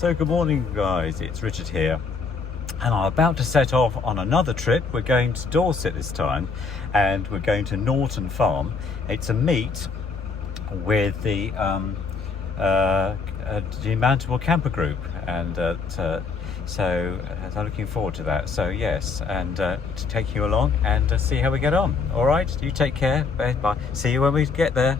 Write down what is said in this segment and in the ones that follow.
So good morning guys, it's Richard here and I'm about to set off on another trip. We're going to Dorset this time and we're going to Norden farm. It's a meet with the Demountable Camper Group and so I'm looking forward to that. So yes, and to take you along and see how we get on. All right, you take care. Bye. See you when we get there.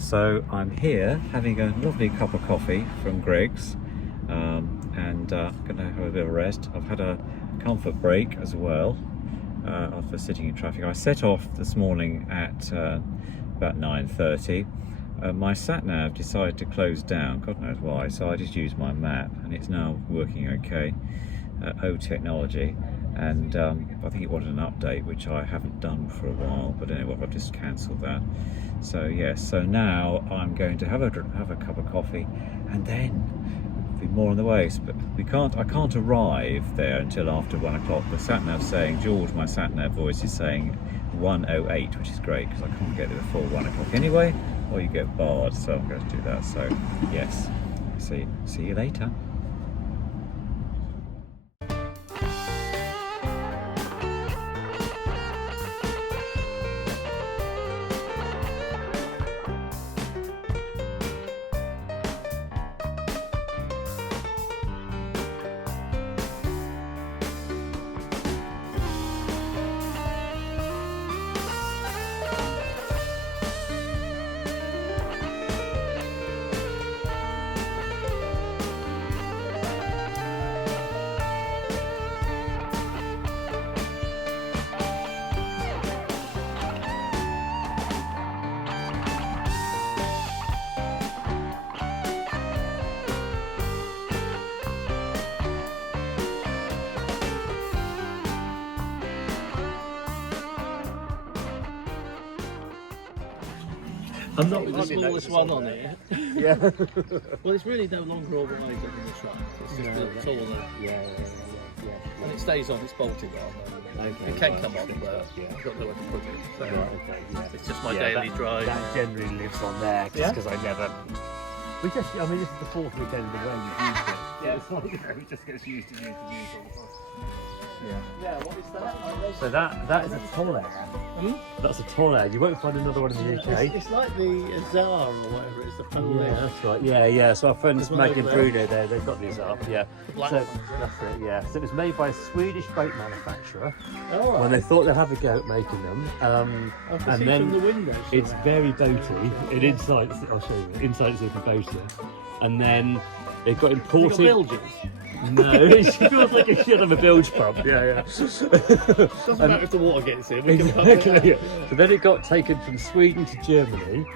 So I'm here having a lovely cup of coffee from Greg's and gonna have a bit of a rest. I've had a comfort break as well after sitting in traffic. I set off this morning at about 9:30. My sat-nav decided to close down, God knows why, so I just used my map and it's now working okay. Technology, and I think it wanted an update, which I haven't done for a while, but anyway, I've just cancelled that. So yes, so now I'm going to have a cup of coffee and then be more on the way. But I can't arrive there until after 1 o'clock. The sat-nav saying, George, my sat-nav voice is saying 1:08, which is great because I can't get there before 1 o'clock anyway, or you get barred, so I'm going to do that. So yes, see you later. I'm not with the smallest one on it. Yeah. Well, it's really no longer organising in the truck. It's just a taller. Yeah. And it stays on, it's bolted on. Okay, it can come off, but I've got nowhere to put it. So it's just my daily drive. That generally lives on there, just because I never... this is the fourth weekend of the way we've used it. Yeah. It's like, it just gets used all the time. Yeah, what is that? So that is a tall air. That's a tall air. You won't find another one in the UK. It's like the Azar or whatever, it's the pole air. That's right. Yeah. So our friends Macintyre, they've got these up. Yeah. Black So ones, that's it. Yeah. So it was made by a Swedish boat manufacturer Oh, right. when they thought they'd have a go at making them. I can and see then from the windows. it's very boaty. It inside, I'll show you. Inside it's super boaty. And then it got imported. Has it got bilges? No, it feels like it should have a bilge pump. Yeah. Doesn't matter if the water gets in. We can pump Exactly. it out. Yeah. So then it got taken from Sweden to Germany,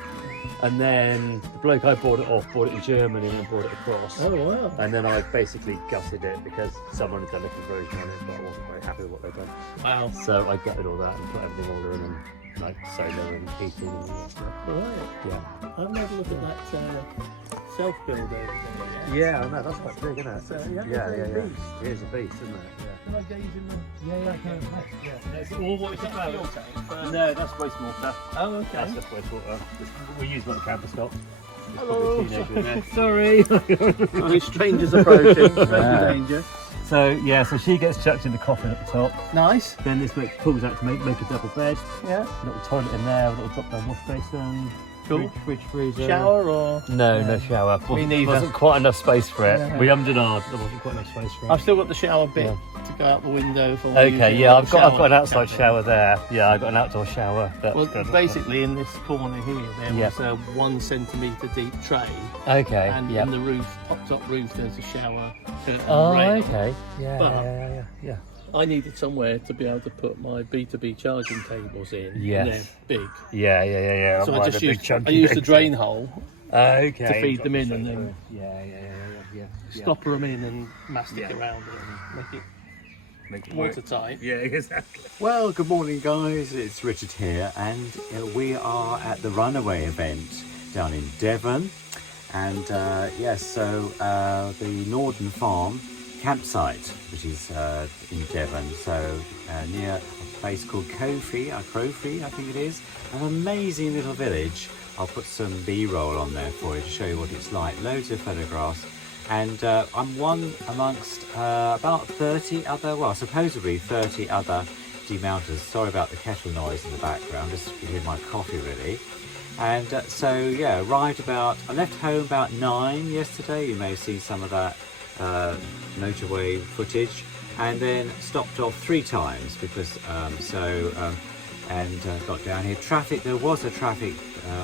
and then the bloke I bought it in Germany and brought it across. Oh wow. And then I basically gutted it because someone had done a conversion on it, but I wasn't very happy with what they'd done. Wow. So I gutted all that and put everything all in and like solar and heating and all that stuff. Right. Yeah. I've never looked at that self-builder. Yeah, I know, that's quite big, isn't it? So, Yeah. it's a beast. It is a beast, isn't it? Can I gaze in the... Yeah, yeah. That's all what it's about. No, that's wastewater. Oh, okay. That's just wastewater. We use a lot of camper stock. Hello. Sorry. Sorry, strangers approaching. Stranger danger. So she gets chucked in the coffin at the top. Nice. Then this pulls out to make a double bed. Yeah. Little toilet in there, a little drop down wash basin. Cool. Fridge, freezer. Shower or? No shower. Me neither. Wasn't quite enough space for it. Yeah. We ummed and ahed. There wasn't quite enough space for it. I've still got the shower bit to go out the window for. Okay, yeah, I've got an outside shower there. Yeah, I've got an outdoor shower. That's Well, good. basically in this corner here, there was a 1 centimetre deep tray, Okay. and yeah. in the roof, top roof, there's a shower curtain Oh, rail. okay. Yeah. But- Yeah. I needed somewhere to be able to put my B2B charging cables in. Yes. And they're big. Yeah. So Right, I the just big used chunky the bits. drain hole Okay. to feed them in and then Yeah. stopper them in and mastic around it and make it make it work. Watertight. Yeah, exactly. Well, good morning guys, it's Richard here, and we are at the Runaway Event down in Devon, and yes, so the Norden farm campsite, which is in Devon, so near a place called Crowfie, I think it is, an amazing little village. I'll put some B-roll on there for you to show you what it's like, loads of photographs. And I'm one amongst about 30 other, well, supposedly 30 other demounters. Sorry about the kettle noise in the background, just with my coffee really. And so yeah, I left home about 9 yesterday. You may have seen some of that motorway footage, and then stopped off 3 times because got down here. There was a traffic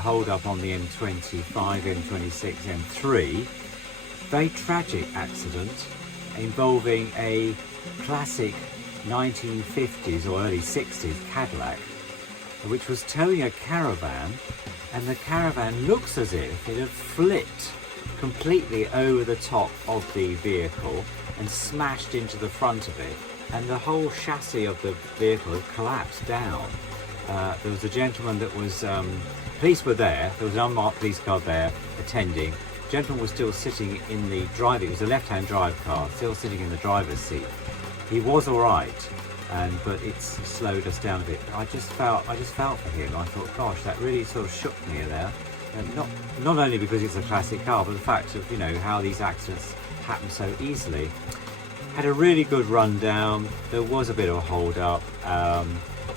hold up on the M25, M26, M3. Very tragic accident involving a classic 1950s or early 60s Cadillac, which was towing a caravan, and the caravan looks as if it had flipped completely over the top of the vehicle and smashed into the front of it, and the whole chassis of the vehicle had collapsed down. There was a gentleman that was, police were there was an unmarked police car there attending. The gentleman was still sitting in the drive, it was a left-hand drive car, still sitting in the driver's seat. He was all right, but it's slowed us down a bit. I just felt for him. I thought, gosh, that really sort of shook me there. And not only because it's a classic car, but the fact of, how these accidents happen so easily. Had a really good rundown. There was a bit of a hold up,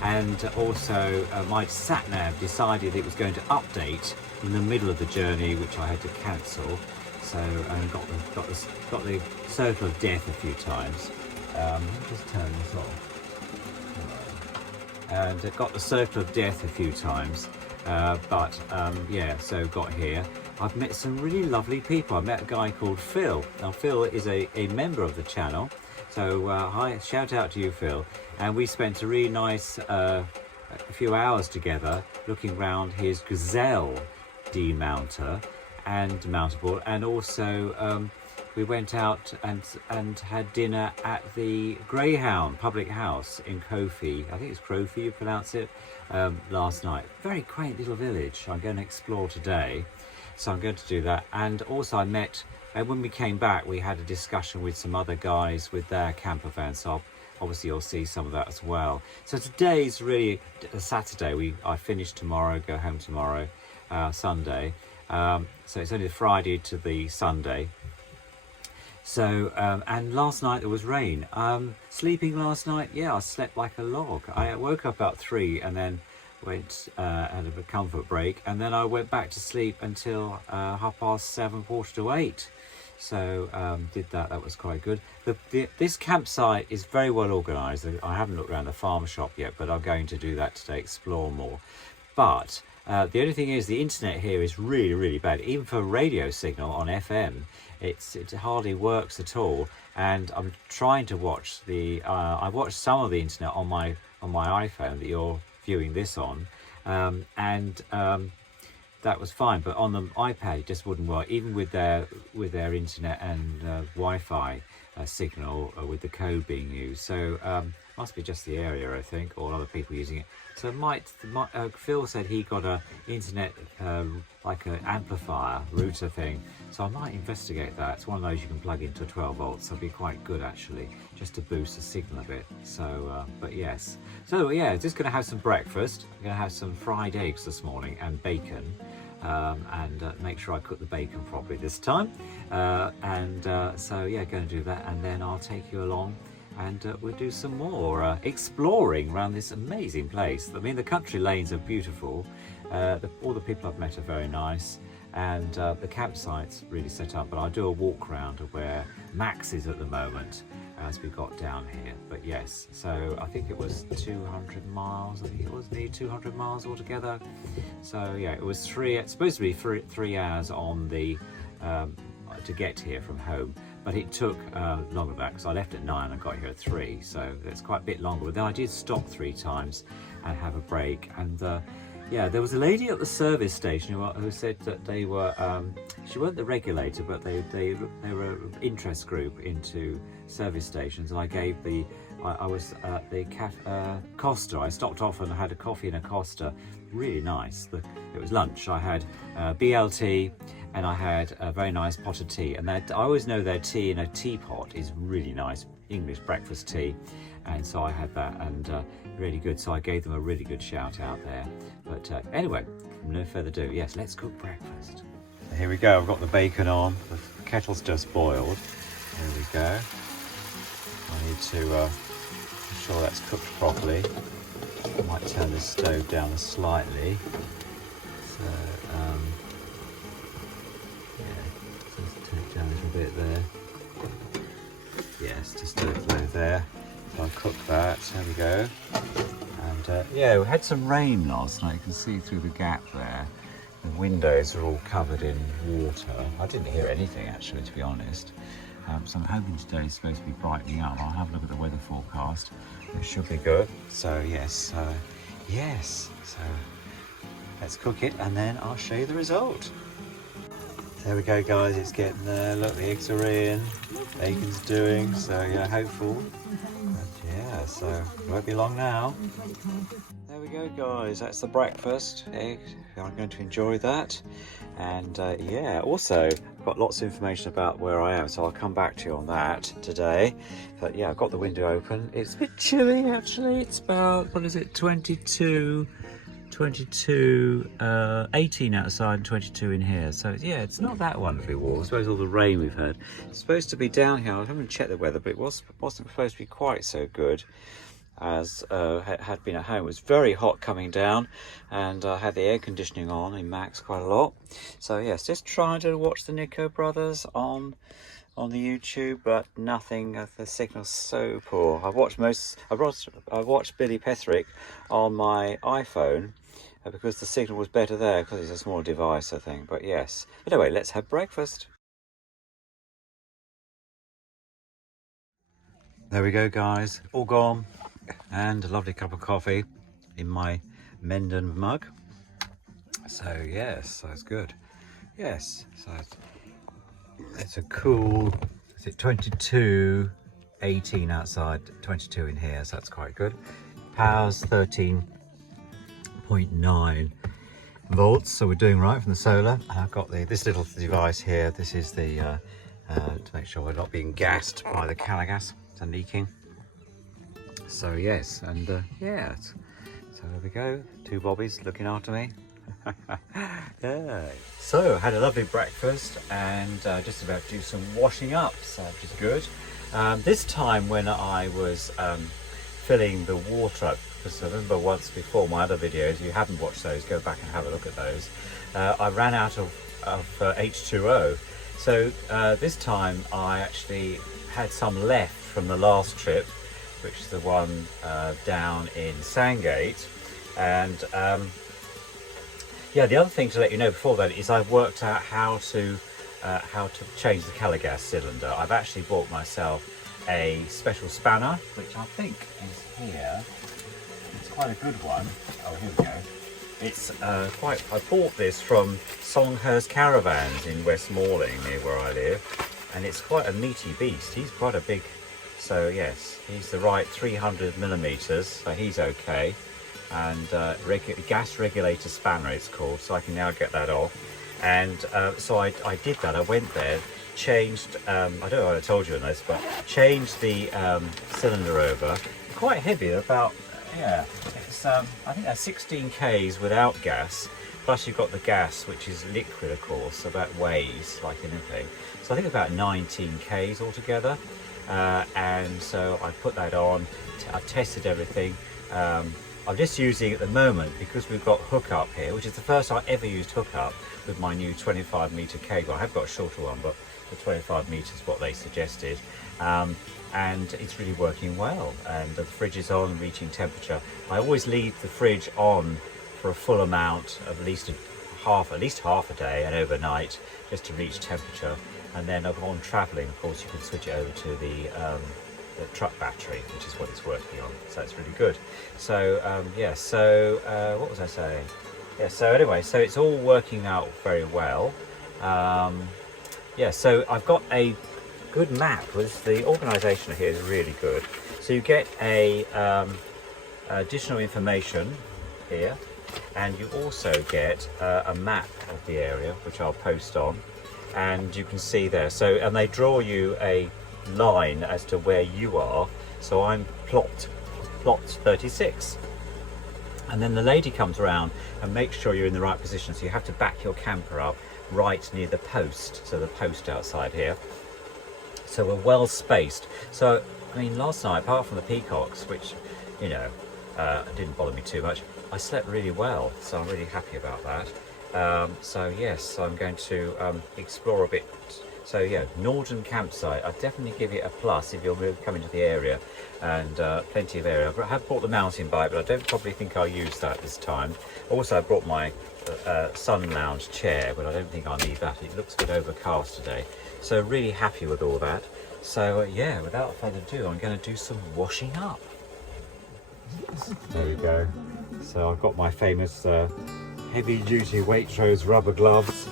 and also my sat nav decided it was going to update in the middle of the journey, which I had to cancel. So got the circle of death a few times. Let me just turn this off. And got the circle of death a few times. Yeah, so got here. I've met some really lovely people. I met a guy called Phil. Now Phil is a member of the channel, so hi, shout out to you, Phil. And we spent a really nice a few hours together looking around his Gazelle demounter and demountable, and also we went out and had dinner at the Greyhound public house in Crowfie. I think it's Crowfie you pronounce it. Last night. Very quaint little village I'm going to explore today, so I'm going to do that. And also I met, when we came back, we had a discussion with some other guys with their camper van, so obviously you'll see some of that as well. So today's really a Saturday. I finish tomorrow, go home tomorrow, Sunday. So it's only the Friday to the Sunday. So and last night there was rain. Sleeping last night, yeah, I slept like a log. I woke up about 3 and then went had a comfort break, and then I went back to sleep until 7:30, 7:45. So did that. That was quite good. This campsite is very well organised. I haven't looked around the farm shop yet, but I'm going to do that today, explore more. But the only thing is, the internet here is really, really bad. Even for a radio signal on FM, it hardly works at all. And I'm trying to watch I watched some of the internet on my iPhone that you're viewing this on, that was fine. But on the iPad, it just wouldn't work, even with their internet and Wi-Fi signal with the code being used. So must be just the area, I think, or other people using it. So Phil said he got a internet like an amplifier router thing, so I might investigate that. It's one of those you can plug into 12 volts, so it'd be quite good actually, just to boost the signal a bit. So but yes, so yeah, just gonna have some breakfast. I'm gonna have some fried eggs this morning and bacon, and make sure I cook the bacon properly this time, so yeah, gonna do that, and then I'll take you along and we'll do some more exploring around this amazing place. I mean, the country lanes are beautiful, all the people I've met are very nice, and the campsite's really set up. But I'll do a walk around of where Max is at the moment as we got down here. But yes, so I think it was 200 miles, I think it was nearly 200 miles altogether. So yeah, it was supposed to be 3 hours on the to get here from home, but it took longer than that because I left at 9 and got here at 3, so it's quite a bit longer. But then I did stop 3 times and have a break, and yeah, there was a lady at the service station who said that they were she weren't the regulator, but they were an interest group into service stations, and I gave I was at the Costa. I stopped off and had a coffee in a Costa. Really nice. It was lunch. I had BLT and I had a very nice pot of tea. And I always know their tea in a teapot is really nice, English breakfast tea. And so I had that, and really good. So I gave them a really good shout out there. But anyway, no further ado. Yes, let's cook breakfast. Here we go. I've got the bacon on. The kettle's just boiled. There we go. I need to make sure that's cooked properly. I might turn the stove down slightly. So, yeah, just turn it down a little bit there. Yes, just a little there. So I'll cook that. There we go. And yeah, we had some rain last night. You can see through the gap there. The windows are all covered in water. I didn't hear anything actually, to be honest. So I'm hoping today is supposed to be brightening up. I'll have a look at the weather forecast. It should be good. So yes, so let's cook it and then I'll show you the result. There we go, guys, it's getting there. Look, the eggs are in, bacon's doing, so yeah, hopeful. But yeah, so it won't be long now. There we go, guys, that's the breakfast. I'm going to enjoy that. And yeah, also I've got lots of information about where I am, so I'll come back to you on that today. But yeah, I've got the window open. It's a bit chilly actually. It's about, what is it, 22, 18 outside and 22 in here. So yeah, it's not that wonderfully warm. I suppose all the rain we've had. It's supposed to be down here. I haven't checked the weather, but it wasn't supposed to be quite so good as had been at home. It was very hot coming down, and I had the air conditioning on in Max quite a lot. So yes, just trying to watch the Nico brothers on the YouTube, but nothing. The signal's so poor. I watched Billy Petherick on my iPhone because the signal was better there, because it's a small device, I think. But yes, but anyway, let's have breakfast. There we go, guys, all gone. And a lovely cup of coffee in my Menden mug. So yes, that's good. Yes, so it's a cool, is it 22, 18 outside, 22 in here, so that's quite good. Power's 13.9 volts, so we're doing right from the solar. And I've got this little device here. This is the to make sure we're not being gassed by the calagas and leaking. So yes, and yeah, so there we go, two bobbies looking after me. Yeah. So had a lovely breakfast and just about to do some washing up, so which is good. This time when I was filling the water up, because I remember once before my other videos, you haven't watched those, go back and have a look at those. I ran out of H2O, so this time I actually had some left from the last trip, which is the one down in Sandgate. And yeah, the other thing to let you know before that is I've worked out how to change the calagas cylinder. I've actually bought myself a special spanner, which I think is here. It's quite a good one. Oh, here we go. It's I bought this from Songhurst Caravans in West Malling, near where I live, and it's quite a meaty beast. He's quite a big. So yes, he's the right 300 millimeters, so he's okay. And gas regulator spanner it's called, so I can now get that off. And so I did that. I went there, changed, I don't know if I told you on this, but changed the cylinder over. Quite heavy, about, yeah, it's, I think that's 16 Ks without gas, plus you've got the gas, which is liquid, of course, so that weighs like anything. So I think about 19 Ks altogether. And so I put that on, I've tested everything. I'm just using at the moment, because we've got hookup here, which is the first time I ever used hookup with my new 25 metre cable. I have got a shorter one, but the 25 metres is what they suggested. And it's really working well, and the fridge is on, reaching temperature. I always leave the fridge on for a full amount of at least half a day and overnight, just to reach temperature. And then on travelling, of course, you can switch it over to the truck battery, which is what it's working on. So it's really good. So yeah, so what was I saying? Yeah, so anyway, so it's all working out very well. Yeah, so I've got a good map. The organisation here is really good. So you get a additional information here, and you also get a map of the area, which I'll post on, and you can see there. So, and they draw you a line as to where you are. So I'm plot 36. And then the lady comes around and makes sure you're in the right position. So you have to back your camper up right near the post. So the post outside here. So we're well spaced. So, I mean, last night, apart from the peacocks, which, you know, didn't bother me too much, I slept really well. So I'm really happy about that. So yes, I'm going to explore a bit. So yeah, Norden campsite, I'd definitely give it a plus if you're coming to the area, and plenty of area. I have brought the mountain bike, but I don't probably think I'll use that this time. Also, I brought my sun lounge chair, but I don't think I'll need that. It looks a bit overcast today. So really happy with all that. So yeah, without further ado, I'm going to do some washing up. There we go. So I've got my famous heavy duty Waitrose rubber gloves.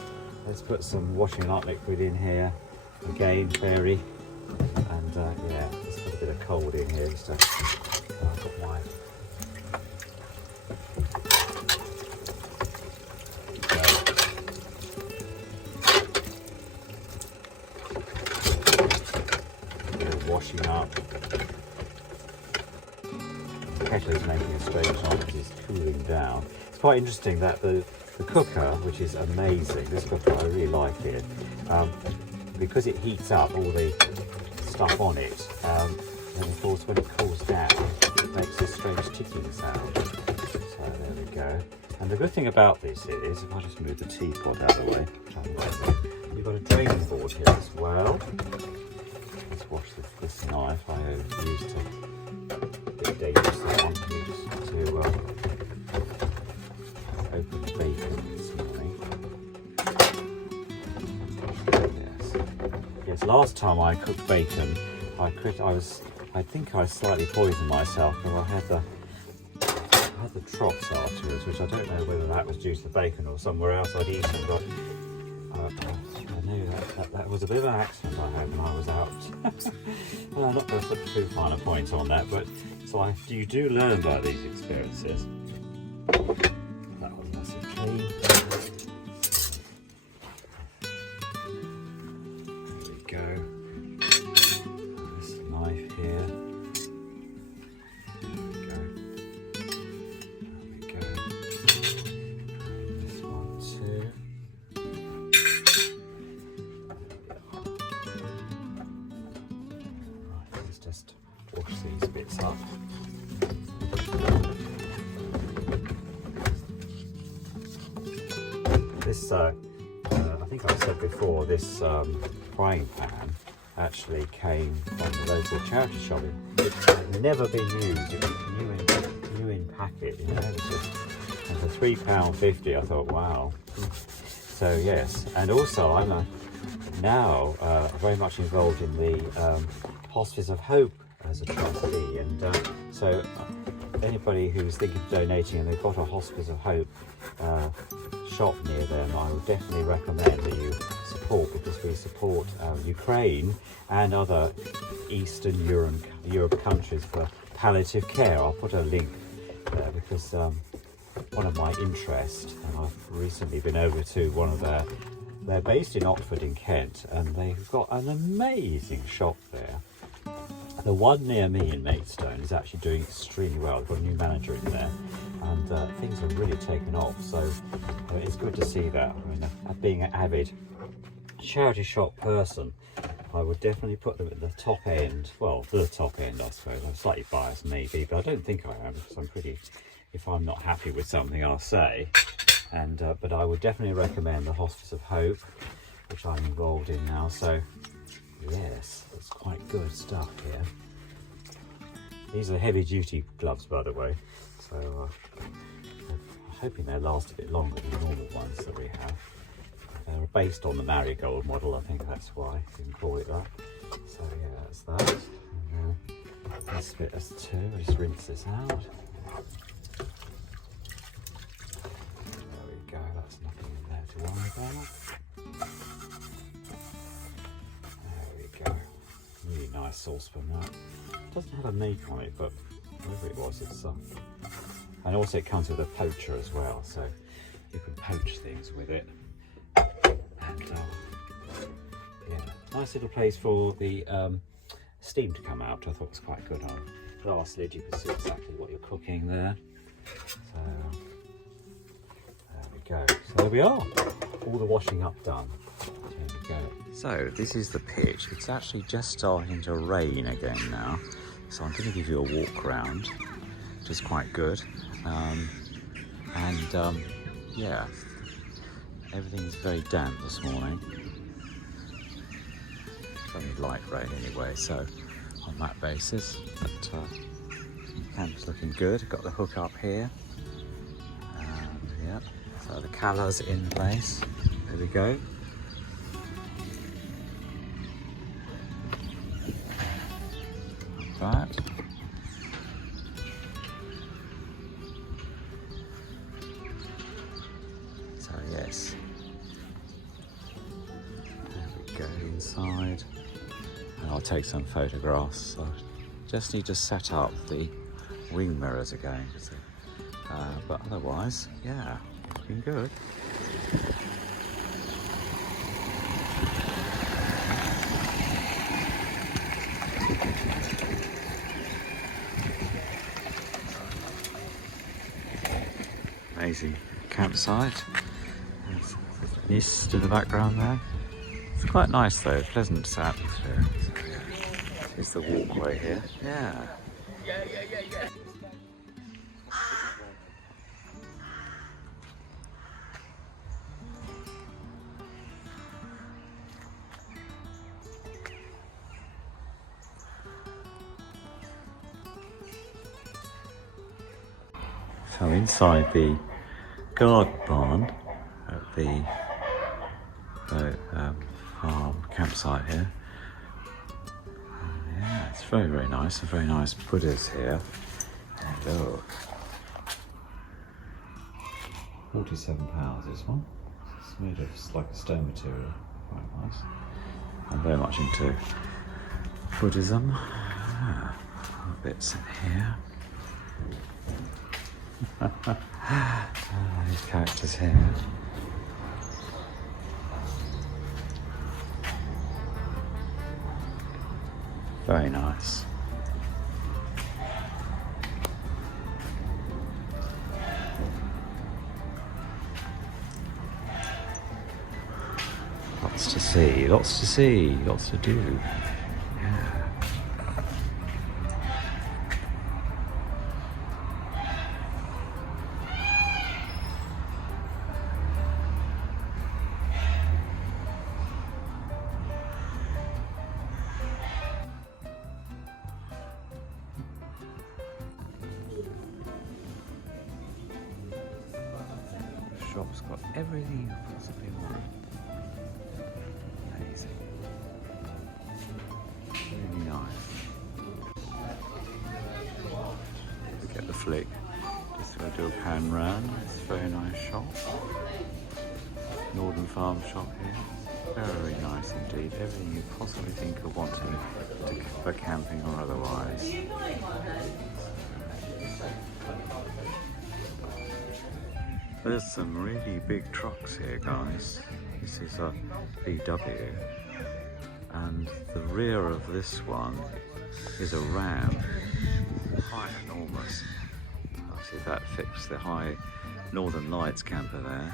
Let's put some washing up liquid in here. Again, fairy. And yeah, let's put a bit of cold in here. Just to, I've got my washing up. The kettle is making a strange noise because it's cooling down. It's quite interesting that the cooker, which is amazing, this cooker, I really like it, because it heats up all the stuff on it, and of course when it cools down it makes this strange ticking sound. So there we go. And the good thing about this is, if I just move the teapot out of the way, you've got a draining board here as well. Let's wash this knife I used a bit dangerous one to open the bacon this morning. Yes, last time I cooked bacon, I think I slightly poisoned myself because I had the trots afterwards, which I don't know whether that was due to the bacon or somewhere else I'd eaten, but I knew that was a bit of an accident I had when I was out. I'm not going to put too fine a point on that, but so you do learn by these experiences. That was nice and clean. There we go. This knife here. There we go. And this one too. Right, let's just wash these bits up. This, I think I said before, this frying pan actually came from the local charity shop. It had never been used. It was new in packet, you know. And for £3.50, I thought, wow. So yes, and also I'm now very much involved in the Hospice of Hope as a trustee, and so anybody who's thinking of donating and they've got a Hospice of Hope shop near them, I would definitely recommend that you support, because we support Ukraine and other Eastern Europe countries for palliative care. I'll put a link there because one of my interests, and I've recently been over to one of they're based in Oxford in Kent, and they've got an amazing shop there. The one near me in Maidstone is actually doing extremely well. They've got a new manager in there, and things have really taken off. So it's good to see that. I mean, being an avid charity shop person, I would definitely put them at the top end. Well, the top end, I suppose. I'm slightly biased, maybe, but I don't think I am, because I'm pretty. If I'm not happy with something, I'll say. And but I would definitely recommend the Hospice of Hope, which I'm involved in now. So. Yes, it's quite good stuff here. These are heavy duty gloves, by the way, so I'm hoping they'll last a bit longer than normal ones that we have. They're based on the Marigold model, I think that's why you can call it that. So yeah, that's that. And this bit as two, just rinse this out. There we go, that's nothing in there to worry about. There we go. awasome. It doesn't have a make on it, but whatever it was, it's and also it comes with a poacher as well, so you can poach things with it. And yeah, nice little place for the steam to come out. I thought was quite good on glass lid. You can see exactly what you're cooking there. So there we go. So there we are. All the washing up done. There we go. So this is the pitch. It's actually just starting to rain again now. So I'm going to give you a walk round, which is quite good. Yeah, everything's very damp this morning. It's only light rain anyway, so on that basis, but camp's looking good. Got the hook up here. Yeah, so the colours in place. There we go. Like that. So yes, there we go inside, and I'll take some photographs. So just need to set up the wing mirrors again, but otherwise, yeah, looking good. Amazing campsite. There's mist in the background there. It's quite nice though, pleasant atmosphere. So, yeah. Here's the walkway here. Yeah. So inside the guard barn at the farm campsite here. Yeah, it's very, very nice. Very nice Buddhas here. And look. £47 this one. It's made of like a stone material. Quite nice. I'm very much into Buddhism. Bits in here. These characters here. Very nice. Lots to see, lots to see, lots to do. Shop's got everything you possibly want. Amazing. Really nice. We get the flick. Just going to do a pan round. It's a very nice shop. Norden farm shop here. Very nice indeed. Everything you possibly think of wanting for camping or otherwise. There's some really big trucks here, guys. This is a VW, and the rear of this one is a Ram, quite enormous. Obviously that fits the high Northern Lights camper there.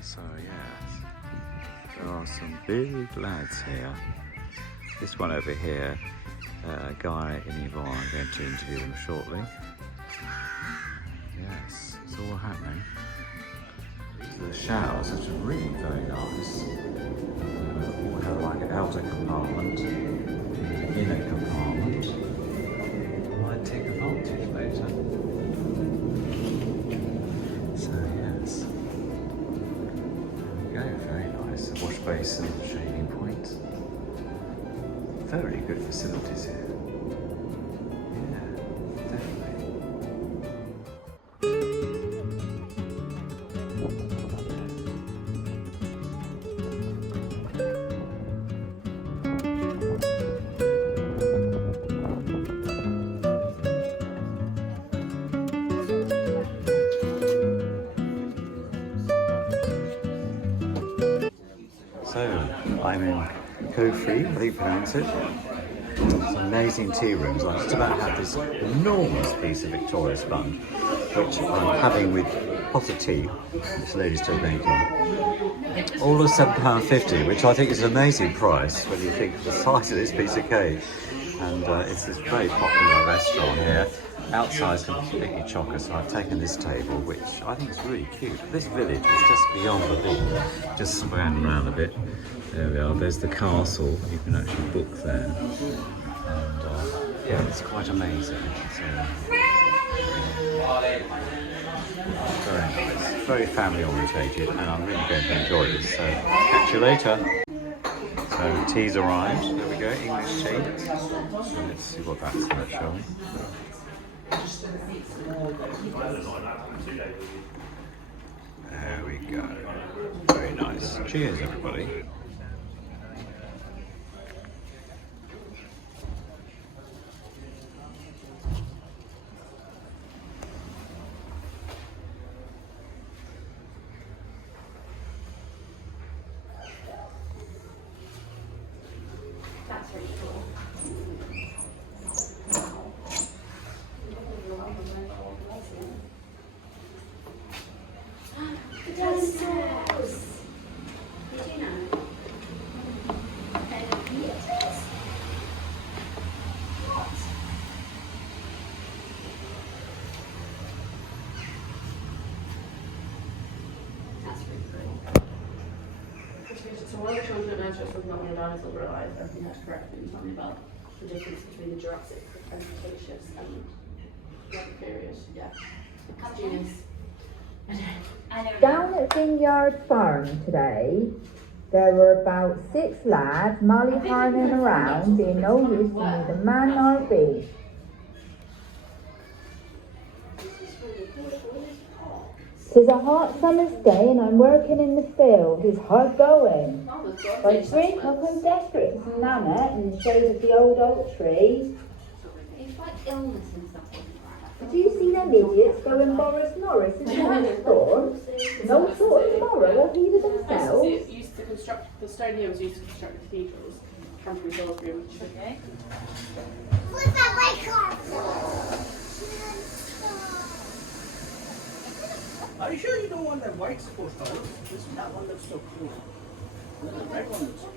So yes, there are some big lads here. This one over here, Guy and Yvonne, I'm going to interview them shortly. Yes, it's all happening. So the showers are really very nice. We have like an outer compartment, inner compartment. I might take advantage later. So yes, there we go, very nice. A wash basin, shaving point. Very good facilities here. came in Kofi, I think you pronounce it. Some amazing tea rooms. I just about had this enormous piece of Victoria sponge, which I'm having with potted tea, which the lady's still making. All of £7.50, which I think is an amazing price when you think of the size of this piece of cake. And it's this very popular restaurant here. Outside's completely chocker, so I've taken this table, which I think is really cute. This village is just beyond the ball. Just span around a bit. There we are. There's the castle. You can actually book there. And yeah, it's quite amazing. So, very nice. Very family orientated, and I'm really going to enjoy this. So catch you later. So tea's arrived. There we go, English tea. So let's see what that's like, shall we? There we go. Very nice. Cheers, everybody. That's really cool. The Dorset house. Did you know? Yes. What? That's really cool. So one of the children at nursery was not when the dinosaurs were alive, everything had to correct me and tell me about the difference between the Jurassic and Cretaceous and the other period. Yeah. Genius. Down at Vineyard Farm today, there were about 6 lads molly-harning around, being no use to neither man nor beast. Tis a hot summer's day and I'm working in the field. It's hard going. I drink up I'm desperate for some nana in the shade of the old oak tree. It's like illness and stuff. Did you see them idiots going Boris Norris in the storm? No sort of tomorrow or heed of themselves. Used to construct, the stone here was used to construct cathedrals. Canterbury, Salisbury, which okay. What's that white car? Are you sure you don't want that white sports car? That one looks so cool. The red one looks cool.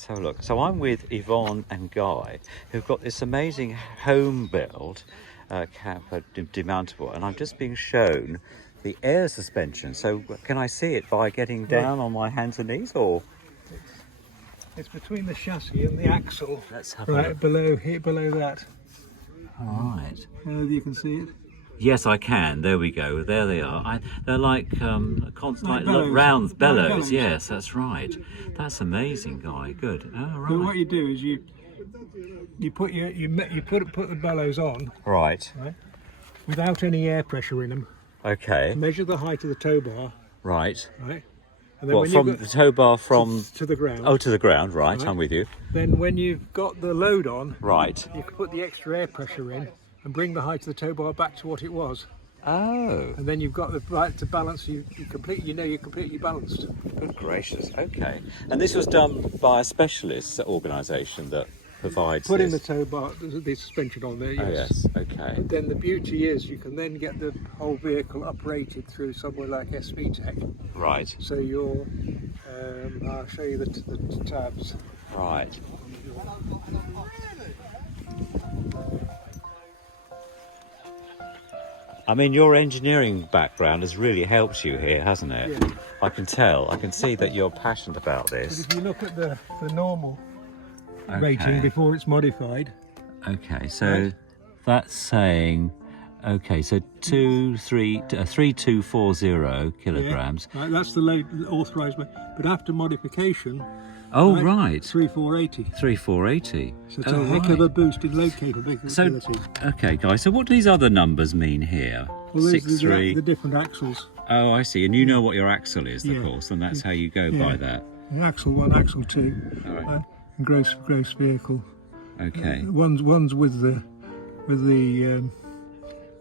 let's have a look. So I'm with Yvonne and Guy, who've got this amazing home build camper demountable, and I'm just being shown the air suspension. So can I see it by getting down on my hands and knees, or? It's between the chassis and the axle. Let's have a Right look. below here, below that. All right. You can see it. Yes, I can. There we go. There they are. They're like constant, bellows. round Like bellows. bellows. Yes, that's right. That's amazing, Guy. Good. Oh, But what right. you do is you put the bellows on, Right. right, without any air pressure in them. Okay. Measure the height of the tow bar, Right. right, and then What, when from you've the got tow bar from? to the ground. Oh, to the ground. Right. Right. I'm with you. Then when you've got the load on, Right. you can put the extra air pressure in and bring the height of the tow bar back to what it was, Oh. and then you've got the right to balance. You're completely balanced. Good gracious. Okay. And this was done by a specialist organisation that provides Putting this. the tow bar, the suspension on there. Yes. Oh yes. Okay. But then the beauty is you can then get the whole vehicle uprated through somewhere like SV Tech. Right. So you're, I'll show you the tabs. Right. I mean, your engineering background has really helped you here, hasn't it? Yeah. I can tell. I can see that you're passionate about But this. if you look at the normal Okay. rating before it's modified, Okay, so Right. that's saying, okay, so 3240 kilograms. yeah, right, that's the load authorised way. But after modification, Oh, right, right. 3480. 3480. So it's Oh, a heck right. of a boost in load capability. So, okay, guys, so what do these other numbers mean here? well, there's 6.3. the different axles. Oh, I see. And you know what your axle is, of Yeah. course, and that's how you go by that. The axle 1, axle 2, All right. and gross vehicle. Okay. One's with the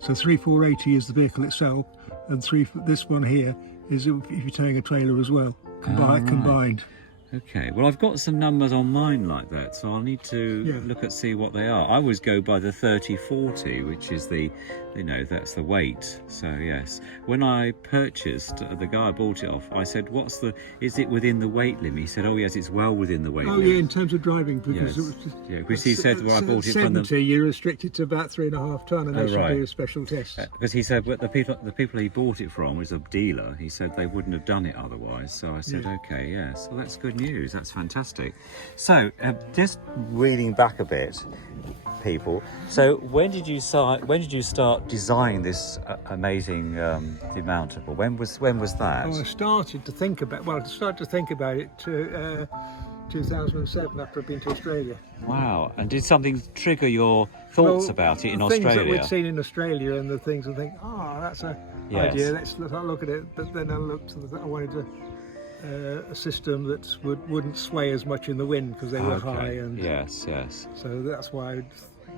so 3480 is the vehicle itself, and this one here is if you're towing a trailer as well, right. combined. Okay. Well, I've got some numbers on mine like that, so I'll need to Yeah. look at see what they are. I always go by the 3040, which is the, that's the weight. So yes, when I purchased, the guy I bought it off, I said, is it within the weight limit? He said, oh yes, it's well within the weight Oh limit. yeah, in terms of driving, because Yes. it was just, Yeah, because he said where I bought it from 70, you're restricted to about 3.5 tonne, and Oh, they should right. do a special test. Because he said, but the people he bought it from was a dealer. He said they wouldn't have done it otherwise. So I said, Yeah. okay, yes. Well, that's good news. That's fantastic. So, just reading back a bit, people. So, when did you start designing this amazing demountable? When was that? I started to think about it 2007 after I'd been to Australia. Wow! And did something trigger your thoughts Well, about it in the things that Australia? we'd seen in Australia and the things I think, that's a Yes. idea. Let's look at it. But then I looked. I wanted a system that wouldn't sway as much in the wind because they were Okay. high, and Yes. so that's why I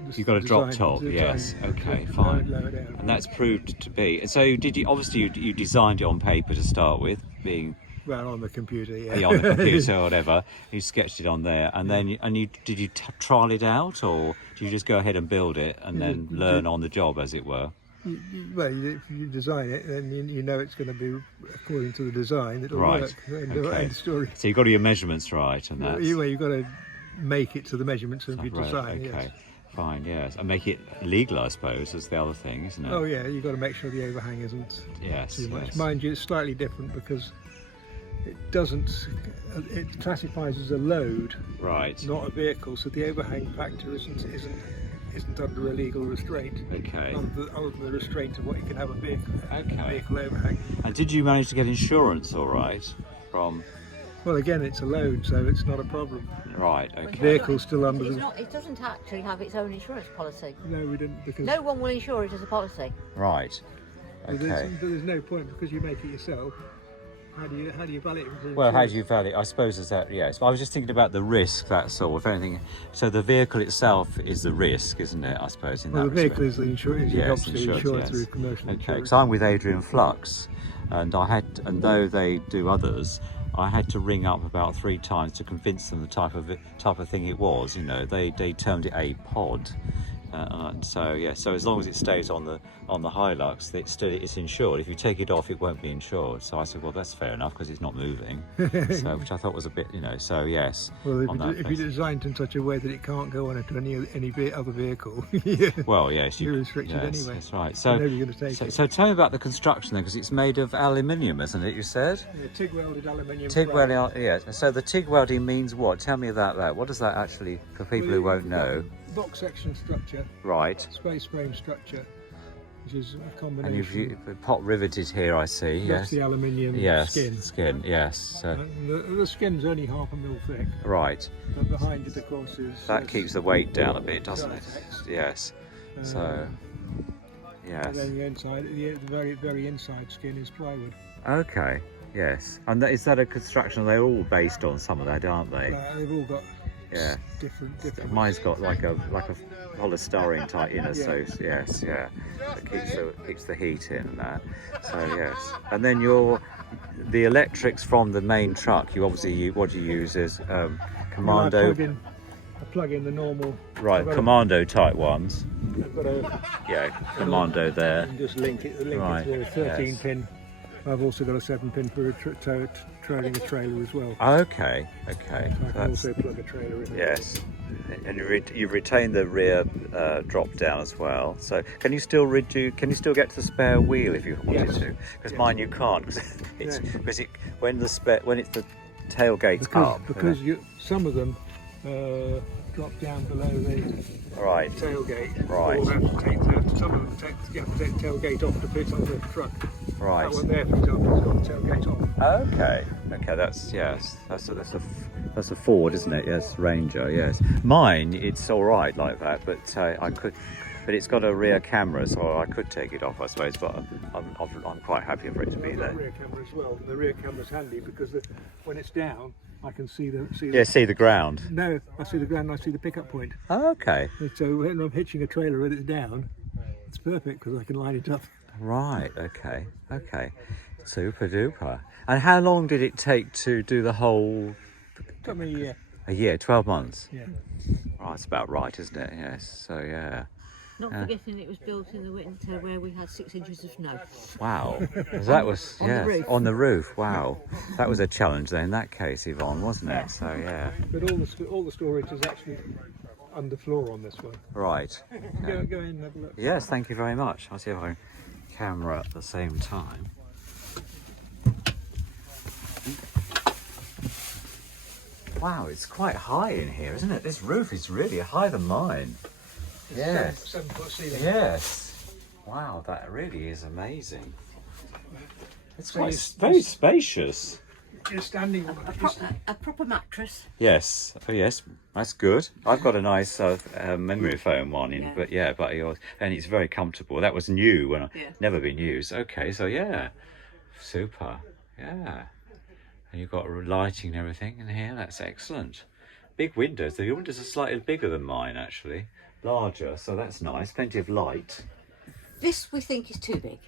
just You've got a drop designed- top, yes. designed Okay, to fine. lower it down. And that's proved to be. And so, did you? Obviously, you designed it on paper to start with, being Well, on the computer, yeah. on the computer or whatever. You sketched it on there, and then did you trial it out, or do you just go ahead and build it and then learn on the job, as it were? Well, if you design it, then you know it's going to be according to the design. It'll Right. work. End Okay. of story. So you've got your measurements right, and that's You've got to make it to the measurements of your right. design. Okay, Yes. fine, yes, and make it legal, I suppose, is the other thing, isn't it? Oh yeah, you've got to make sure the overhang isn't Yes. too much. Yes. Mind you, it's slightly different because it classifies as a load, Right. not a vehicle. So the overhang factor isn't under a legal restraint. Okay. Other than the restraint of what you can have a vehicle Okay. overhang. And did you manage to get insurance all right from? Well, again, it's a load, so it's not a problem. Right. The Okay. vehicle's still under It's the. not, it doesn't actually have its own insurance policy. No, we didn't because No one will insure it as a policy. Right. but Okay. there's no point because you make it yourself. How do you value it? Well, how do you value? I suppose is that yes. But I was just thinking about the risk. That's all. If anything, so the vehicle itself is the risk, isn't it? I suppose in Well, that the vehicle respect. is the insurance. Yes, Obviously insurance, insured yes. through commercial Okay, insurance. because I'm with Adrian Flux, and though they do others, I had to ring up about 3 times to convince them the type of thing it was. They termed it a pod, And so yeah, so as long as it stays on the Hilux, it's insured. If you take it off, it won't be insured. So I said, well, that's fair enough because it's not moving. So which I thought was a bit, so yes. Well, if you designed in such a way that it can't go on to any other vehicle, yeah. Well, yes, You're restricted anyway. That's right. So you're going to take it. So tell me about the construction then, because it's made of aluminium, isn't it? You said. Yeah, TIG welded aluminium. TIG welding, yeah. So the TIG welding means what? Tell me about that. What does that actually, for people who won't know? Box section structure. Right. Space frame structure, which is a And combination. you've pot riveted here, I see. That's Yes. the aluminium skin. Skin. Yes. So, The skin's only 1/2 mil thick, right. but behind it, of course, is That keeps the weight down a bit, doesn't it? Dorset. Yes. So. And Yes. then the inside, the very inside skin is plywood. Okay. Yes. And is that a construction? They're all based on some of that, aren't they? They've all got Yeah. different. Mine's got like a polystyrene type inner, so yes, yeah, it keeps the heat in and that. So yes, and then the electrics from the main truck. You obviously what you use is commando. I plug in the normal. Right, commando type ones. I've got Commando there. and just link it Right, to a 13 yes. pin. I've also got a 7 pin for trailing a trailer as well. Okay. So I can also plug a trailer in. Yes, and you retain the rear drop down as well. So can you still get to the spare wheel if you wanted Yes. to? Because Yes. mine you can't. Because when it's the tailgate's up. Because some of them drop down below the Right. tailgate. Right. Or some of them you have to take the tailgate off to fit on the truck. Right. That one there, for example, has got the tailgate off. Okay. That's a Ford, isn't it? Yes, Ranger. Yes. Mine, it's all right like that, but but it's got a rear camera, so I could take it off, I suppose. But I'm quite happy for it to be I've got there. a rear camera as well. The rear camera's handy because when it's down, I can see the. Yeah, see the ground. No, I see the ground and I see the pickup point. Okay. So when I'm hitching a trailer and it's down, it's perfect because I can line it up. Right. Okay. Super duper. And how long did it take to do the whole? Took me a year. A year, 12 months. Yeah. Right, that's about right, isn't it? Yes. So yeah. Not forgetting it was built in the winter where we had 6 inches of snow. Wow. That was On the roof. on the roof. Wow. That was a challenge then in that case, Yvonne, wasn't it? So yeah. But all the storage is actually underfloor on this one. Right. Go in and have a look. Yes, thank you very much. I'll see if I can camera at the same time. Wow, it's quite high in here, isn't it? This roof is really higher than mine. Yes. 7 foot ceiling. Yes. Wow, that really is amazing. It's So quite it's- very spacious. You're standing on A proper mattress. Yes. Oh, yes. That's good. I've got a nice memory foam one in, but yours, and it's very comfortable. That was new when never been used. Okay, so yeah, super. Yeah, and you've got lighting and everything in here. That's excellent. Big windows. The windows are slightly bigger than mine, actually, larger. So that's nice. Plenty of light. This we think is too big.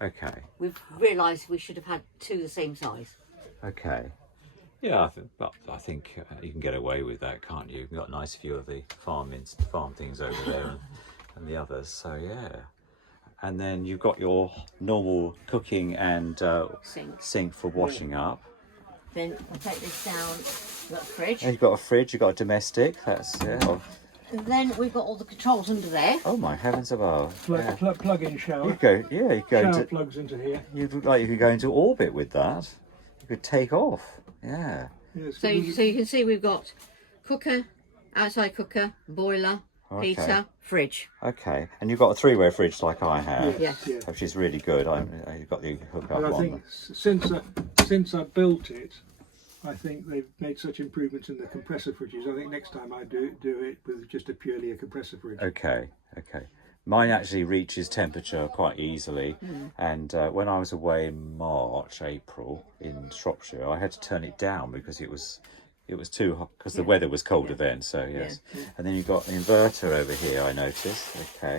Okay. We've realised we should have had 2 the same size. Okay. Yeah, I think you can get away with that, can't you? You've got a nice view of the farm things over there and the others. So yeah. And then you've got your normal cooking and sink for washing up. Then we'll take this down, we've got a fridge. And you've got a fridge. You've got a domestic. That's And then we've got all the controls under there. Oh my heavens above! plug-in shower. You go. Yeah, you go. Shower plugs into here. You look like you could go into orbit with that. You could take off. Yeah. Yes, So you can see we've got cooker, outside cooker, boiler, Okay. heater, fridge. Okay. And you've got a 3-way fridge like I have, Yes. yes. which is really good. You've got the hook up But I on. think since I built it, I think they've made such improvements in the compressor fridges. I think next time I do it with just purely a compressor fridge. Okay. Mine actually reaches temperature quite easily, and when I was away in April in Shropshire, I had to turn it down because it was too hot because the weather was colder then. So yes, and then you've got an inverter over here. I noticed. Okay,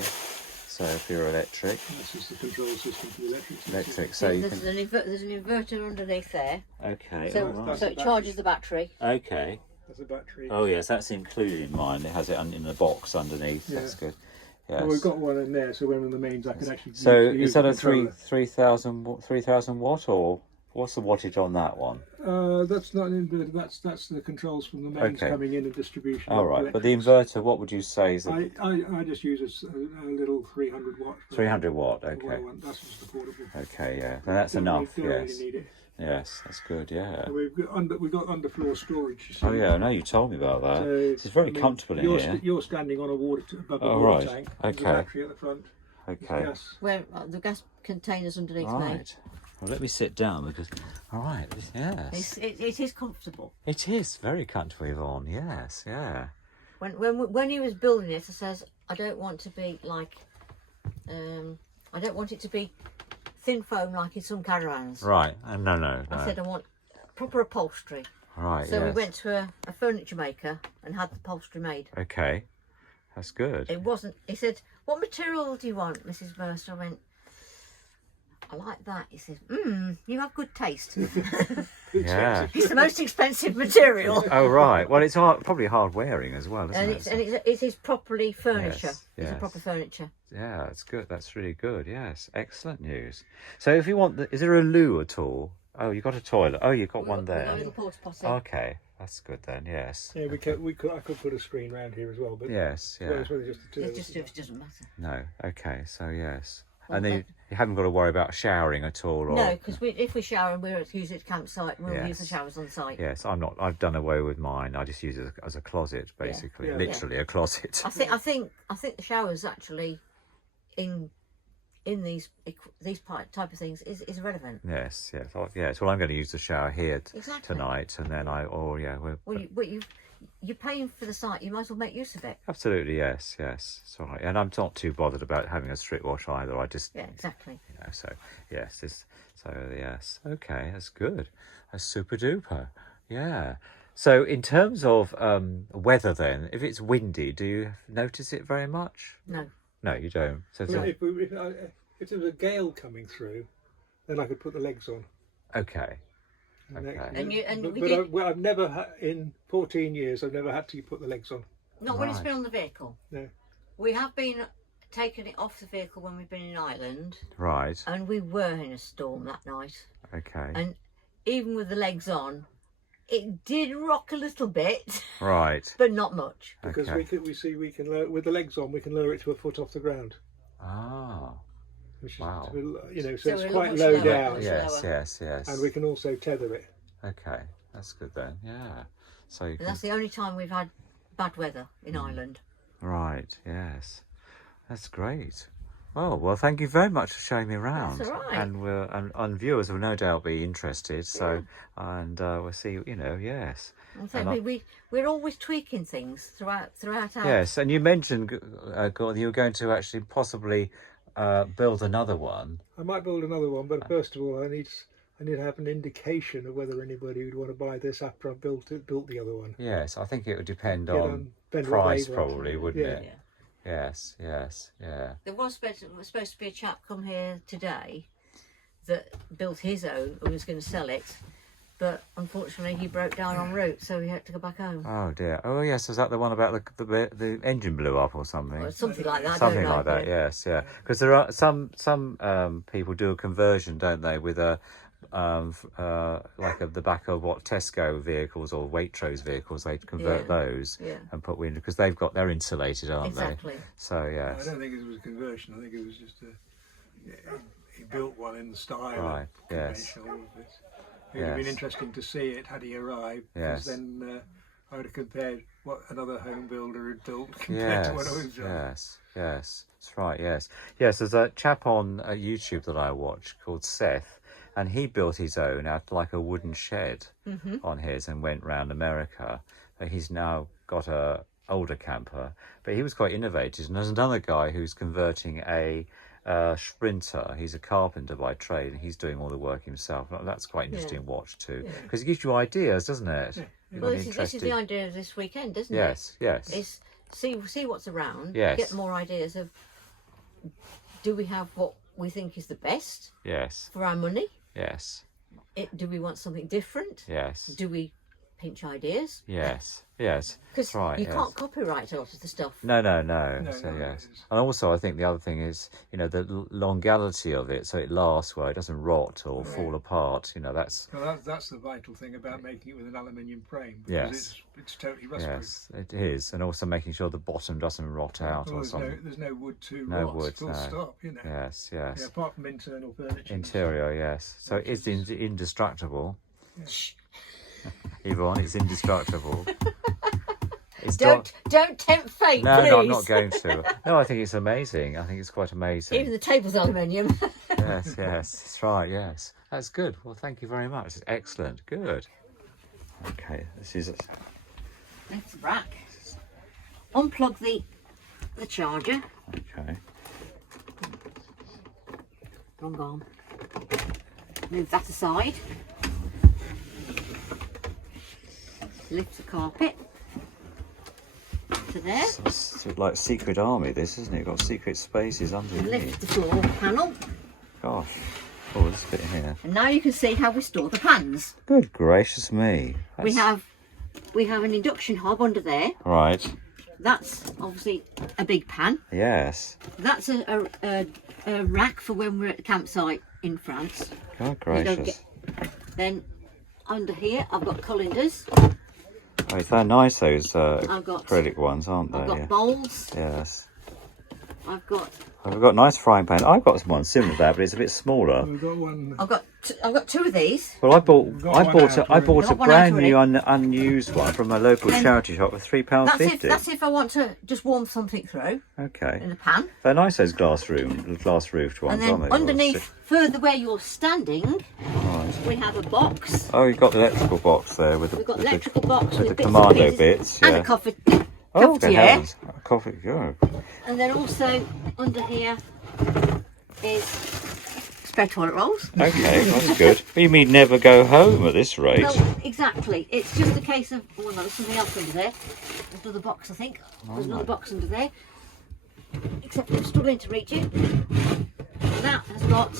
so if you're electric, This is the control system for the electric system. electric. So you There's can. there's an inverter underneath there. Okay. So, all right. so it charges the battery. Okay. That's a battery. Oh yes, that's included in mine. It has it in the box underneath. Yeah. That's good. Yes. Well, we've got one in there, so when we're in the mains, I can actually. So use is that the a controller. 3,000 watt, or what's the wattage on that one? That's not an inverter. That's the controls from the mains Okay. coming in and distribution. All of right, but the electrics. inverter, what would you say is I just use a little 300 watt. 300 watt? for what I Okay. want. That's just affordable. Okay, yeah, then that's Don't enough. Really, don't Yes, really need it. yes, that's good. Yeah. And we've got underfloor storage. You see. Oh yeah, I know you told me about that. So, It's very I mean, comfortable in you're here. You're standing on a above a Oh, water right. tank. Okay. There's a battery at the front. Okay. Gas. Where the gas containers underneath me. Right. Well, let me sit down because. All right. Yes. It is comfortable. It is very comfortable, Yvonne. Yes. Yeah. When he was building it, I says I don't want to be like, I don't want it to be thin foam like in some caravans. Right. No. I said I want proper upholstery. Right. So we yes. went to a furniture maker and had the upholstery made. Okay. That's good. It wasn't. He said, "What material do you want, Mrs. Mercer?" I went, "I like that." He said, "You have good taste." Yeah. It's the most expensive material. Oh right. Well, it's probably hard wearing as well, isn't And it? it is properly furniture. Yes, It's a yes. proper furniture. Yeah, that's good. That's really good. Yes, excellent news. So, if you want, is there a loo at all? Oh, you got a toilet. Oh, you got one We got a there. little porta potty. Okay, that's good then. Yes. Yeah, I could put a screen around here as well, but Yes. well, Yeah. it's really just the two of us. It doesn't matter. No. Okay. So yes. Well, And then you haven't got to worry about showering at all. Or, No, because if we shower and we're use it campsite, we'll use the Yes. showers on site. Yes, I'm not. I've done away with mine. I just use it as a closet, basically, Yeah. literally a closet. I think the showers actually in these type of things is relevant. Yes. Yes. Yes. Well, I'm going to use the shower here Exactly. tonight, and then You're paying for the site. You might as well make use of it. Absolutely, yes. It's all right. And I'm not too bothered about having a strip wash either. I just, Yeah, exactly. so yes, yes. Okay, that's good. That's super duper. Yeah. So in terms of weather then, if it's windy, do you notice it very much? No. No, you don't. So, Well, if there was a gale coming through, then I could put the legs on. okay. And Okay. I've never in 14 years I've never had to put the legs on. Not when it's Right. been on the vehicle. No. We have been taking it off the vehicle when we've been in Ireland, Right. and we were in a storm that night. Okay. And even with the legs on, it did rock a little bit, Right. but not much. Because Okay. we can lower, with the legs on, we can lower it to a foot off the ground. Ah. Which Wow. is, So so it's we're quite much low lower. down. Much Yes. lower. Yes. And we can also tether it. Okay. That's good then. Yeah. So you And can. that's the only time we've had bad weather in Hmm. Ireland. Right, yes. That's great. Well, thank you very much for showing me around. That's all right. And viewers will no doubt be interested. So, and we'll see, yes. And so And we're always tweaking things throughout our... Yes, and you mentioned, Gordon, you were going to actually possibly build another one. I might build another one, but first of all, I need to have an indication of whether anybody would want to buy this after I've built the other one. Yes, I think it would depend Depend on on what price, they want. probably, wouldn't Yeah. it? Yeah. Yes, yeah. There was supposed to be a chap come here today that built his own and was going to sell it, but unfortunately he broke down en route, so he had to go back home. Oh dear. Oh yes, is that the one about the engine blew up or something? Or something like that. I Something don't know, like that, but- yes, yeah. Because there are some people do a conversion, don't they, with a the back of what Tesco vehicles or Waitrose vehicles, they convert Yeah. those Yeah. and put window because they're insulated, aren't Exactly. they? So I yes, don't think it was a conversion. I think it was just he built one in the style Right, of yes. conventional. It would have been Yes. interesting to see it had he arrived, Yes. because then I would have compared what another home builder had built compared to what I was doing. yes, that's right. Yes, there's a chap on YouTube that I watch called Seth, and he built his own out of like a wooden shed on his and went round America. He's now got a older camper, but he was quite innovative. And there's another guy who's converting a sprinter. He's a carpenter by trade, and he's doing all the work himself. That's quite interesting to watch too, because it gives you ideas, doesn't it? Well, this is the idea of this weekend, isn't it? Yes. Is see what's around. Yes. Get more ideas of, do we have what we think is the best Yes. for our money? Yes. Do we want something different? Yes. Do we pinch ideas. Yes, yes. Because Right, you yes. can't copyright a lot of the stuff. No. No, So no, yes, it is. and also I think the other thing is, you know, the longevity of it, so it lasts well. It doesn't rot or fall apart. You know, that's Well, that's the vital thing about making it with an aluminium frame. Yes. Because it's totally rust proof. yes, it is, and also making sure the bottom doesn't rot out Well, or something. there's no wood to No rot, wood, full no. stop, you know. Yes, Yeah, yes. apart from internal furniture. Interior, yes. So it's indestructible. Yeah. Yvonne, it's indestructible. It's Don't tempt fate, No, please. no, I'm not going to. No, I think it's amazing. I think it's quite amazing. Even the table's aluminium. Yes, that's right, yes. That's good. Well, thank you very much. It's excellent. Good. Okay, this is... Lift the rack. Unplug the charger. Okay. Wrong arm. Move that aside. Lift the carpet to there. It's like Secret Army, this, isn't it? Got secret spaces Lift underneath. the floor panel. Gosh. Oh, this bit here. And now you can see how we store the pans. Good gracious me. We That's- have an induction hob under there. Right. That's obviously a big pan. Yes. That's a rack for when we're at the campsite in France. God You don't gracious. Then under here I've got colanders. Oh, they're nice, those I've got acrylic ones, aren't they? I've got Yeah. bowls. Yes. I've got I've got a nice frying pan. I've got one similar to that, but it's a bit smaller. We've got one. I've got two of these. Well, I bought got one out a already. brand new unused one from a local Then charity shop for £3.50. That's if I want to just warm something through Okay. in the pan. They're nice, those glass roofed ones, And then aren't they? underneath, further where you're standing, Right. we have a box. Oh, you've got the electrical box there with the, We've got with electrical the, box with with the bits and commando pieces bits. and Yeah. a coffee, Oh, good cafetiere. heavens. A coffee. Oh. And then also under here is spare toilet rolls. Okay, that's good. But you mean never go home at this rate? Well, exactly. It's just a case of, oh no, there's something else under there. There's another box, I think. There's another box under there. Except I'm struggling to reach it. That has got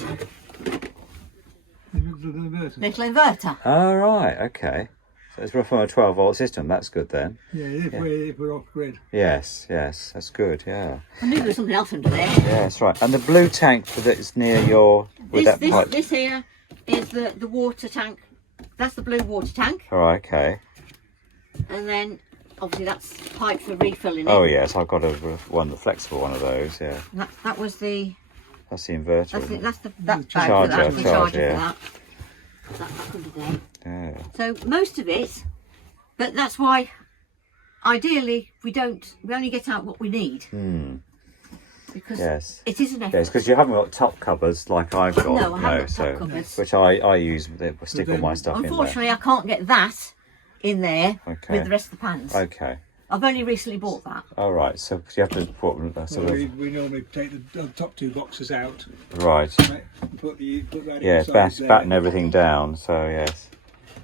little inverter. Oh, right, okay. So it's from a 12-volt system. That's good then. Yeah, if we're off grid. Yes, that's good, yeah. I knew there was something else under there. Yes, right. And the blue tank that's near your... This here is the water tank. That's the blue water tank. Oh, okay. And then obviously that's pipe for refilling it. Oh, yes, I've got the flexible one of those, yeah. That was the That's the inverter. that's isn't it? that's the bag Charger, for that, the charger yeah. for that. That's under there. Yeah. So most of it, but that's why ideally we only get out what we need. Because Yes. it is an effort. Yes, because you haven't got top cupboards like I've got. No, I haven't got top cupboards. Which I use, stick all my stuff in there. Unfortunately, I can't get that in there Okay. with the rest of the pans. Okay. I've only recently bought that. All right, so you have to put sort We of... normally take the top two boxes out. Right. Right, put that Yeah, inside there. batten everything down, so yes.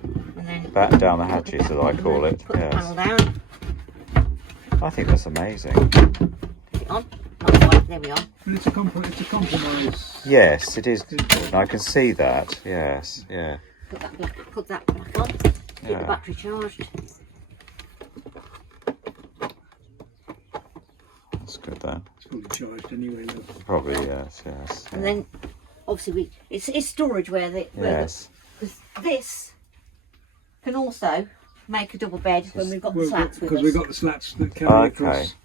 And then Batten down the hatches, as I call it. put the Yes. panel down. I think that's amazing. Put it on. Right, there we are. But it's a compromise. Yes, it is. I can see that. Yes, yeah. Put that back on. Keep Yeah. the battery charged. That's good then. It's fully charged anyway. Though. Probably, yes. And then obviously it's storage where Yes. this can also make a double bed when we've got the slats with Because us. we've got the slats that carry Okay. across.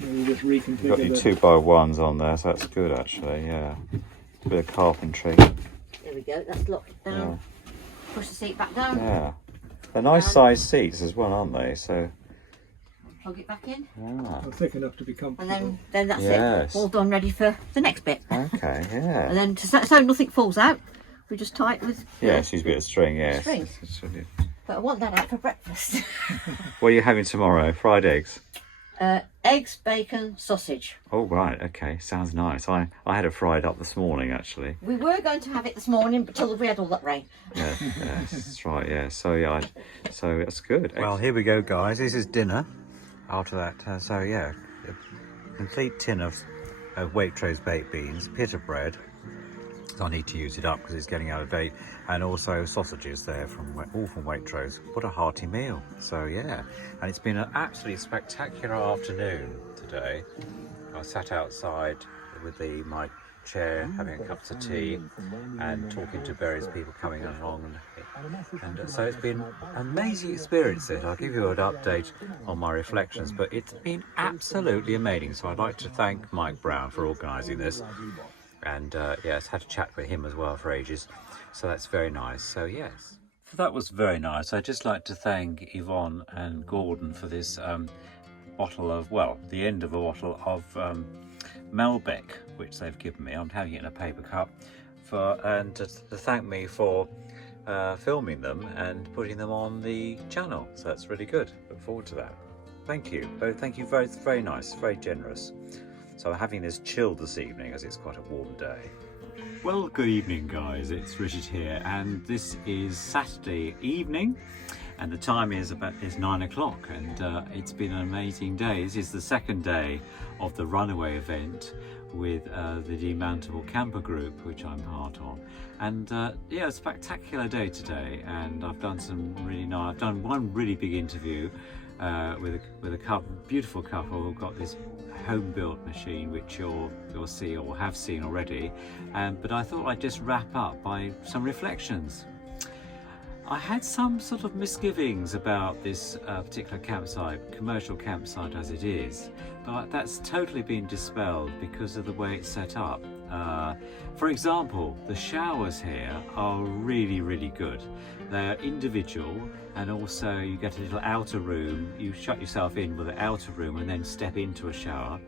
We just reconfigure You've got your the 2x1s on there, so that's good actually, yeah. A bit of carpentry. There we go. That's locked down. Push the seat back down. Yeah. They're nice sized seats as well, aren't they? So, Plug it back in. yeah. thick enough to be comfortable. And then that's Yes. it. All done, ready for the next bit. Okay, yeah. And then so nothing falls out, we just tie it with Yes, use a bit of string, yes. String. But I want that out for breakfast. What are you having tomorrow? Fried eggs? Eggs, bacon, sausage. Oh, right, okay. Sounds nice. I had it fried up this morning, actually. We were going to have it this morning, but till we had all that rain. Yeah, yes, that's right, yeah. So, yeah, so that's good. Well, here we go, guys. This is dinner after that. So, yeah, a complete tin of Waitrose baked beans, pita bread. so I need to use it up because it's getting out of date. And also sausages there all from Waitrose. What a hearty meal. So yeah, and it's been an absolutely spectacular afternoon today. I sat outside with my chair having a cup of tea and talking to various people coming along, and so it's been an amazing experience. I'll give you an update on my reflections, but it's been absolutely amazing. So I'd like to thank Mike Brown for organising this, and yes, had a chat with him as well for ages, so that's very nice. So yes, that was very nice. I'd just like to thank Yvonne and Gordon for this bottle of, well, the end of a bottle of Malbec, which they've given me. I'm having it in a paper cup, and to thank me for filming them and putting them on the channel. So that's really good. Look forward to that. Thank you. Thank you. Very, very nice. Very generous. So I'm having this chilled this evening as it's quite a warm day. Well, good evening, guys. It's Richard here, and this is Saturday evening. And the time is 9 o'clock, and it's been an amazing day. This is the second day of the Runaway Event with the Demountable Camper Group, which I'm part of. And yeah, a spectacular day today. And I've done some really nice. I've done one really big interview with a beautiful couple who've got this home-built machine, which you'll see or have seen already. But I thought I'd just wrap up by some reflections. I had some sort of misgivings about this particular campsite, commercial campsite as it is, but that's totally been dispelled because of the way it's set up. For example, the showers here are really, really good. They're individual, and also you get a little outer room. You shut yourself in with an outer room and then step into a shower.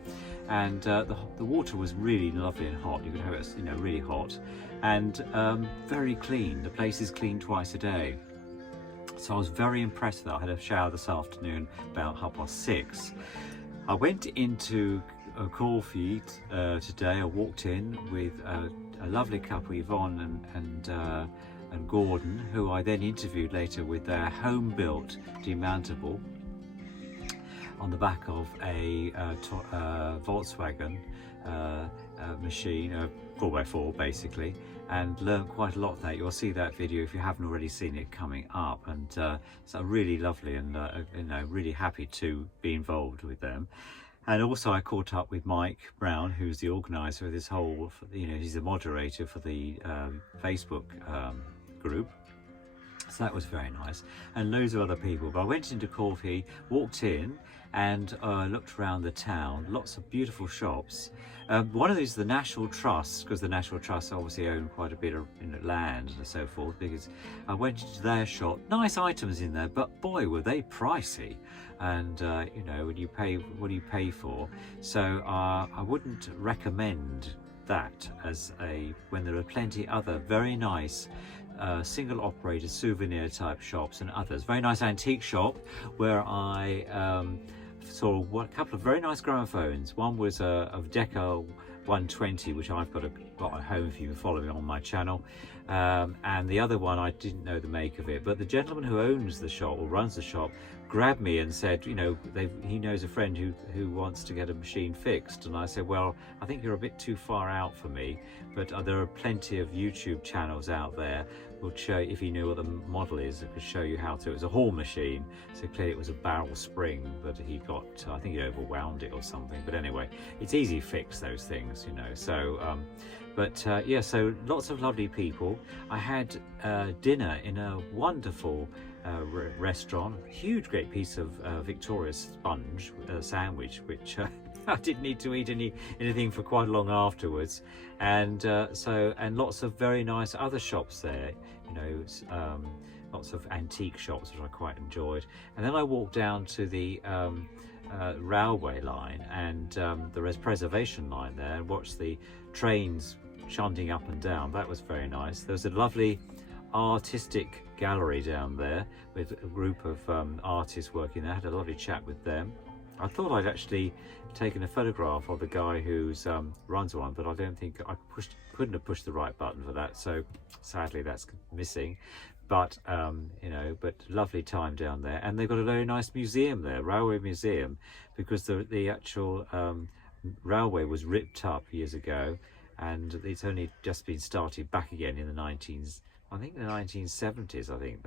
And the water was really lovely and hot. You could have it, really hot, and very clean. The place is clean twice a day. So I was very impressed with that. I had a shower this afternoon about 6:30. I went into a coffee today. I walked in with a lovely couple, Yvonne and Gordon, who I then interviewed later with their home-built Demountable on the back of a Volkswagen machine, a 4x4 basically, and learned quite a lot from that. You'll see that video if you haven't already seen it coming up, and so really lovely, and really happy to be involved with them. And also I caught up with Mike Brown, who's the organizer of this whole, he's the moderator for the Facebook group. So that was very nice, and loads of other people. But I went into coffee, walked in, and looked around the town. Lots of beautiful shops. One of these is the National Trust, because the National Trust obviously own quite a bit of land and so forth. Because I went into their shop, nice items in there, but boy, were they pricey. And when you pay, what do you pay for? So I wouldn't recommend that when there are plenty other very nice single operator souvenir type shops and others. Very nice antique shop where I saw a couple of very nice gramophones. One was of Deco 120, which I've got at home if you follow me on my channel, and the other one I didn't know the make of it, but the gentleman who owns the shop or runs the shop grabbed me and said, he knows a friend who wants to get a machine fixed. And I said, well, I think you're a bit too far out for me, but there are plenty of YouTube channels out there would show, if you knew what the model is, it could show you how to. It was a Hall machine, so clearly it was a barrel spring, but he got, I think he overwound it or something. But anyway, it's easy to fix those things, so yeah, so lots of lovely people. I had dinner in a wonderful restaurant, huge great piece of Victoria sponge sandwich, which I didn't need to eat anything for quite long afterwards, and lots of very nice other shops there, lots of antique shops which I quite enjoyed. And then I walked down to the railway line and the preservation line there, and watched the trains shunting up and down. That was very nice. There was a lovely artistic gallery down there with a group of artists working there. I had a lovely chat with them. I thought I'd actually taken a photograph of the guy who's runs one, but I don't think I couldn't have pushed the right button for that, so sadly that's missing. But but lovely time down there, and they've got a very nice museum there, railway museum, because the actual railway was ripped up years ago, and it's only just been started back again in the 1970s. I think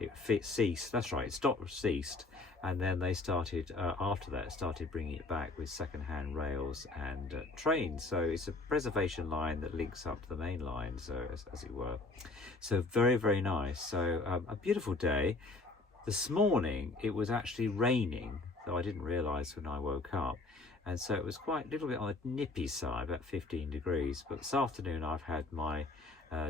it ceased. That's right, it ceased, and then they started after that started bringing it back with second-hand rails and trains. So it's a preservation line that links up to the main line, so as it were. So very, very nice. So a beautiful day. This morning it was actually raining, though I didn't realise when I woke up, and so it was quite a little bit on the nippy side, about 15 degrees. But this afternoon I've had my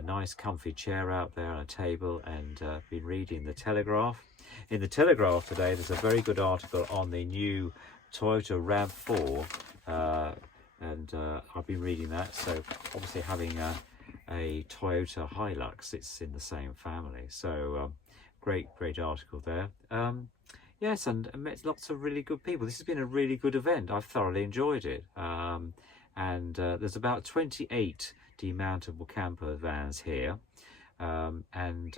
nice comfy chair out there on a table and been reading the Telegraph. In the Telegraph today there's a very good article on the new Toyota RAV4, and I've been reading that. So obviously having a Toyota Hilux, it's in the same family. So great article there. Yes, and I met lots of really good people. This has been a really good event. I've thoroughly enjoyed it. And there's about 28 demountable camper vans here, and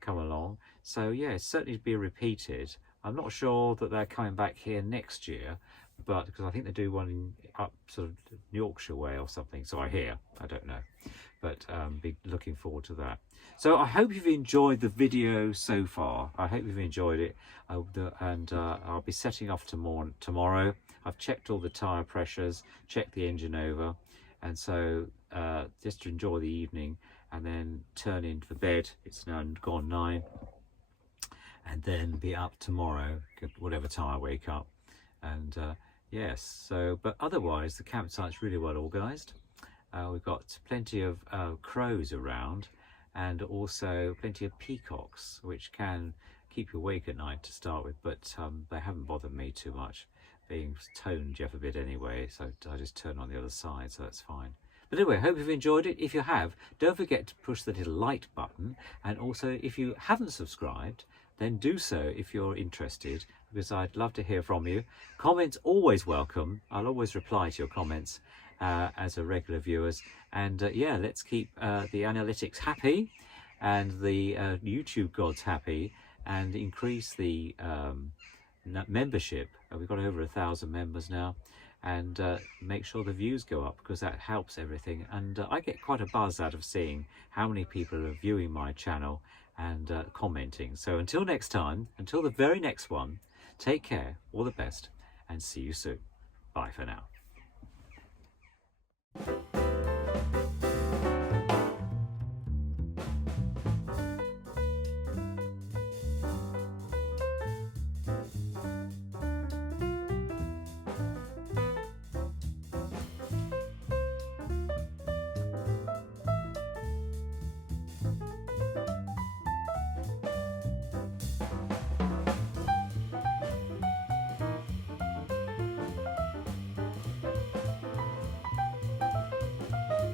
come along. So yeah, it's certainly to be repeated. I'm not sure that they're coming back here next year, but because I think they do one up sort of Yorkshire way or something. So I hear, I don't know, but be looking forward to that. So I hope you've enjoyed the video so far. I hope you've enjoyed it, and I'll be setting off tomorrow. I've checked all the tyre pressures, checked the engine over, and so just to enjoy the evening and then turn in for bed. It's now gone 9, and then be up tomorrow, whatever time I wake up. And yes, so but otherwise the campsite's really well organised. We've got plenty of crows around, and also plenty of peacocks, which can keep you awake at night to start with, but they haven't bothered me too much, being toned deaf a bit anyway, so I just turn on the other side, so that's fine. But anyway, hope you've enjoyed it. If you have, don't forget to push the little like button, and also if you haven't subscribed, then do so if you're interested, because I'd love to hear from you. Comments always welcome. I'll always reply to your comments as a regular viewers. And yeah, let's keep the analytics happy and the YouTube gods happy, and increase the membership. We've got over 1,000 members now, and make sure the views go up, because that helps everything. And I get quite a buzz out of seeing how many people are viewing my channel and commenting. So until next time, until the very next one, take care, all the best, and see you soon. Bye for now.